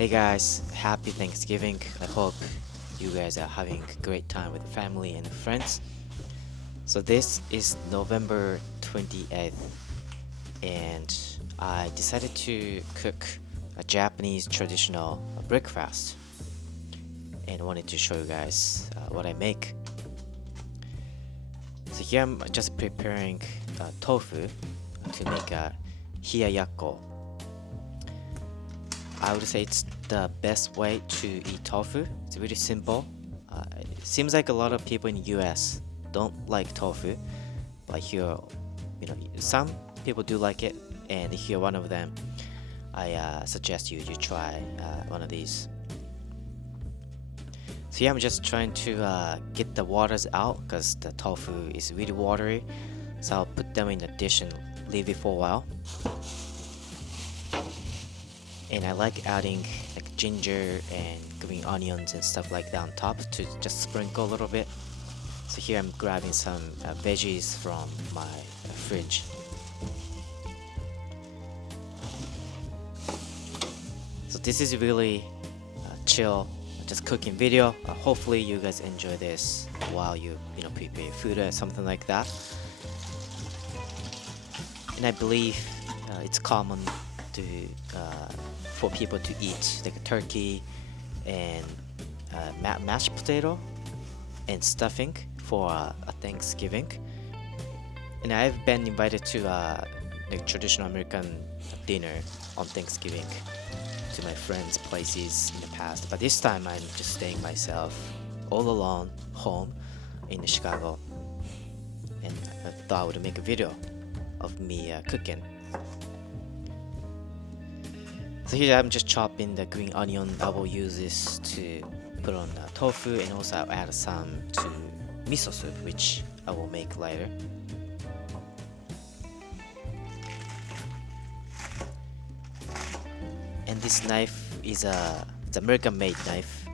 Hey guys, happy Thanksgiving. I hope you guys are having a great time with family and friends. So this is November 28th and I decided to cook a Japanese traditional breakfast and wanted to show you guys what I make. So here I'm just preparing tofu to make a hiyayakko. I would say it's the best way to eat tofu. It's really simple. It seems like a lot of people in the US don't like tofu, but here, some people do like it, and if you're one of them, I suggest you try one of these. So yeah, I'm just trying to get the waters out because the tofu is really watery. So I'll put them in a dish and leave it for a while. And I like adding like ginger and green onions and stuff like that on top to just sprinkle a little bit. So here I'm grabbing some veggies from my fridge. So this is really chill, just cooking video. Hopefully you guys enjoy this while you prepare your food or something like that. And I believe it's common to for people to eat like turkey and mashed potato and stuffing for a Thanksgiving. And I've been invited to like traditional American dinner on Thanksgiving to my friends' places in the past, but this time I'm just staying myself all alone home in Chicago, and I thought I would make a video of me cooking. So here I'm just chopping the green onion. I will use this to put on tofu, and also I'll add some to miso soup, which I will make later. And this knife is it's American-made knife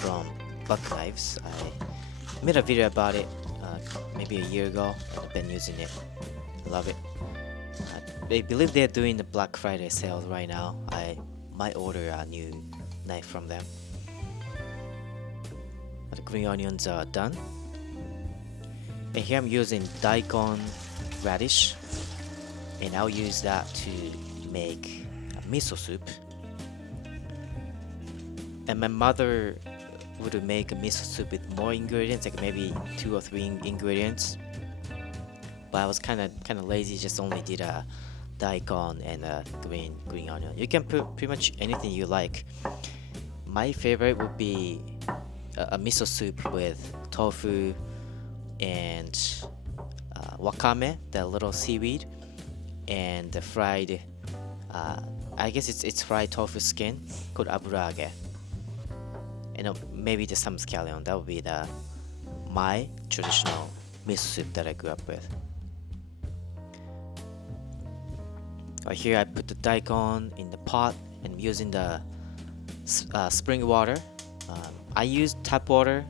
from Buck Knives. I made a video about it maybe a year ago. I've been using it. I love it. I believe they're doing the Black Friday sales right now. I might order a new knife from them. The green onions are done. And here I'm using daikon radish, and I'll use that to make a miso soup. And my mother would make a miso soup with more ingredients, like maybe 2 or 3 ingredients. But I was kind of lazy, just only did a daikon and a green onion. You can put pretty much anything you like. My favorite would be a miso soup with tofu and wakame, the little seaweed, and the fried I guess it's fried tofu skin called aburage, and maybe the some scallion. That would be my traditional miso soup that I grew up with. Right here I put the daikon in the pot and I'm using the spring water. I use tap water.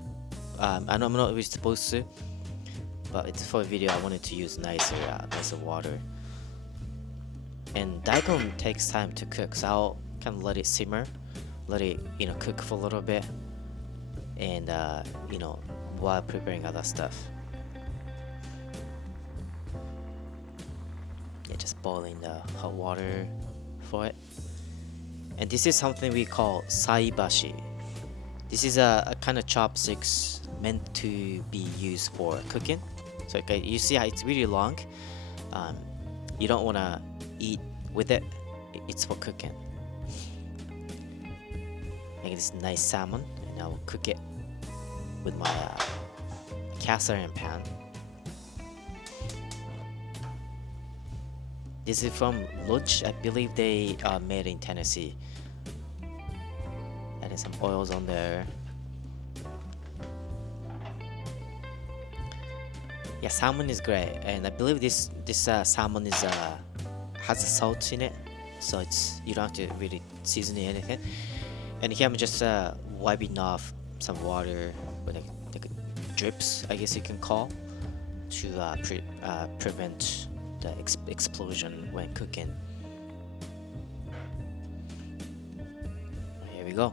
I'm not really supposed to, but it's for a video. I wanted to use nicer water. And daikon takes time to cook, so I'll kind of let it simmer, let it cook for a little bit, and while preparing other stuff. Yeah, just boiling the hot water for it. And this is something we call saibashi. This is a kind of chopsticks meant to be used for cooking. So you see how it's really long. You don't want to eat with it. It's for cooking. Make this nice salmon, and I will cook it with my cast iron pan. This is from Lodge. I believe they are made in Tennessee. Adding some oils on there. Yeah, salmon is great, and I believe this salmon is has a salt in it, so you don't have to really season anything. And here I'm just wiping off some water with like drips, I guess you can call, to prevent the explosion when cooking. we go.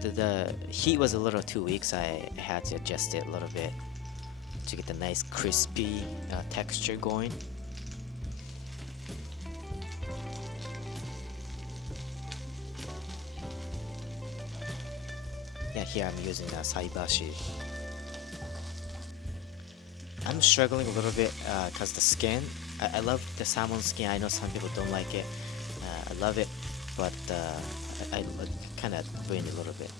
The heat was a little too weak, so I had to adjust it a little bit to get the nice crispy texture going. Yeah, here I'm using saibashi. I'm struggling a little bit because the skin. I love the salmon skin. I know some people don't like it. I love it, but I kind of ruined it a little bit.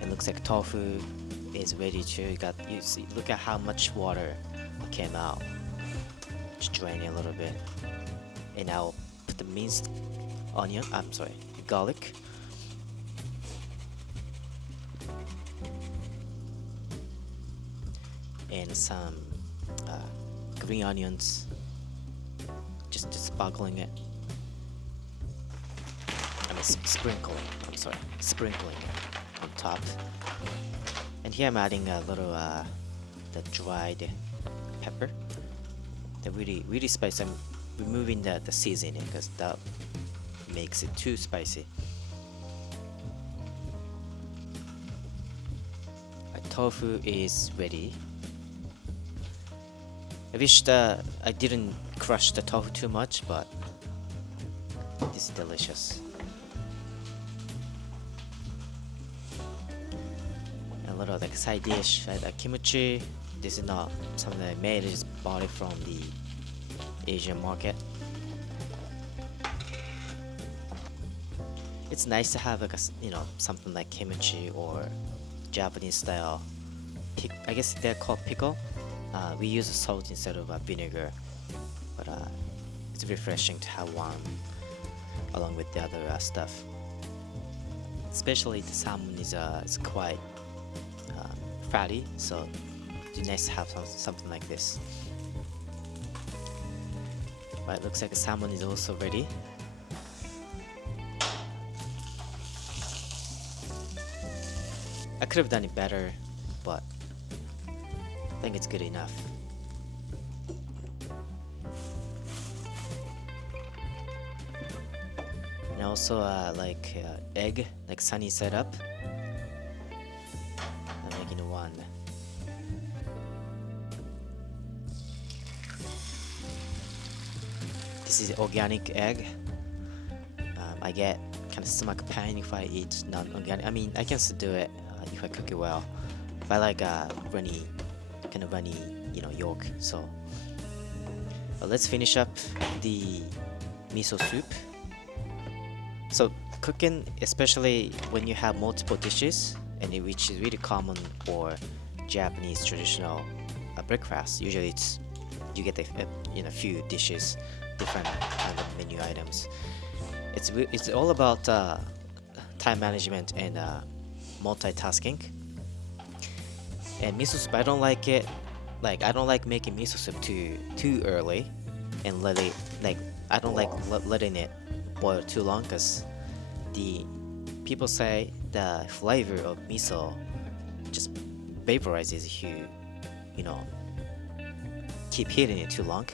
It looks like tofu is ready to. You see, look at how much water came out. Just drain it a little bit, and I'll put the minced onion. I'm sorry, garlic. And some green onions, just sparkling it. I mean sprinkling. I'm sorry, sprinkling it on top. And here I'm adding a little the dried pepper. They're really spicy. I'm removing the seasoning because that makes it too spicy. My tofu is ready. I wish that I didn't crush the tofu too much, but this is delicious. A little like side dish, like kimchi. This is not something I made. I just bought it from the Asian market. It's nice to have like something like kimchi or Japanese style. I guess they're called pickle. We use salt instead of vinegar, but it's refreshing to have one along with the other stuff. Especially the salmon is quite fatty, so it's nice to have something like this. Right, looks like the salmon is also ready. I could have done it better, but I think it's good enough. And also like egg, like sunny side up. I'm making one. This is organic egg. I get kind of stomach pain if I eat non-organic. I mean, I can still do it if I cook it well. If I like runny, yolk. So let's finish up the miso soup. So cooking, especially when you have multiple dishes, which is really common for Japanese traditional breakfast. Usually you get a few dishes, different kind of menu items. It's all about time management and multitasking. And miso soup, I don't like it. Like I don't like making miso soup too early, and I don't like letting it boil too long, because the people say the flavor of miso just vaporizes if you keep heating it too long.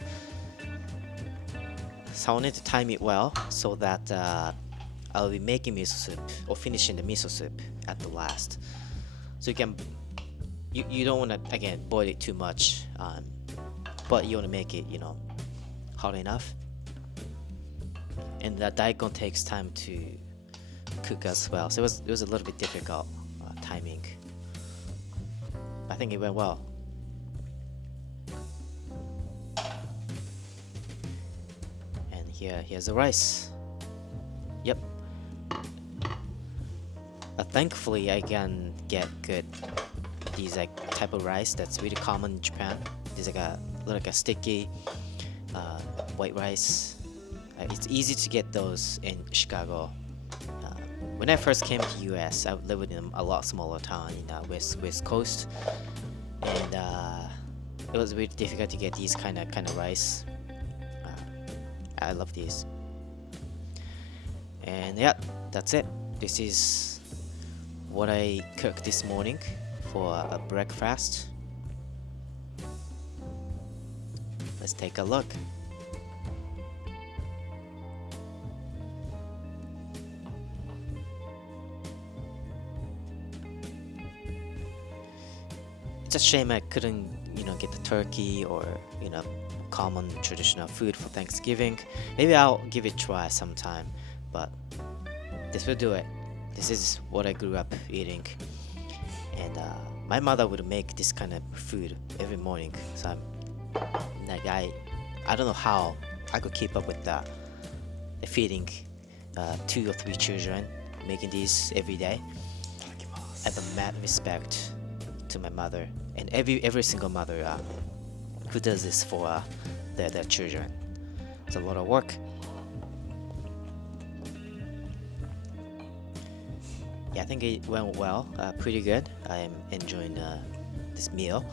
So I wanted to time it well so that I'll be making miso soup or finishing the miso soup at the last. So you don't want to again boil it too much, but you want to make it hot enough. And the daikon takes time to cook as well, so it was a little bit difficult timing. I think it went well. And here's the rice. Yep. Thankfully I can get good these type of rice that's really common in Japan. There's like a sticky white rice. It's easy to get those in Chicago. When I first came to US, I lived in a lot smaller town in West Coast, and it was really difficult to get these kind of rice. I love these. And yeah, that's it. This is what I cooked this morning for a breakfast. let's take a look. It's a shame I couldn't, get the turkey or, common traditional food for Thanksgiving. Maybe I'll give it a try sometime, but this will do it. This is what I grew up eating, and my mother would make this kind of food every morning. So I don't know how I could keep up with that, feeding 2 or 3 children, making these every day. I have a mad respect to my mother and every single mother who does this for their children. It's a lot of work. Yeah, I think it went well, pretty good. I'm enjoying this meal.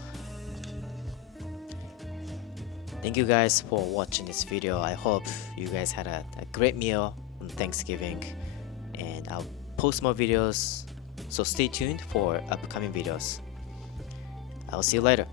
Thank you guys for watching this video. I hope you guys had a great meal on Thanksgiving, and I'll post more videos, so stay tuned for upcoming videos. I'll see you later.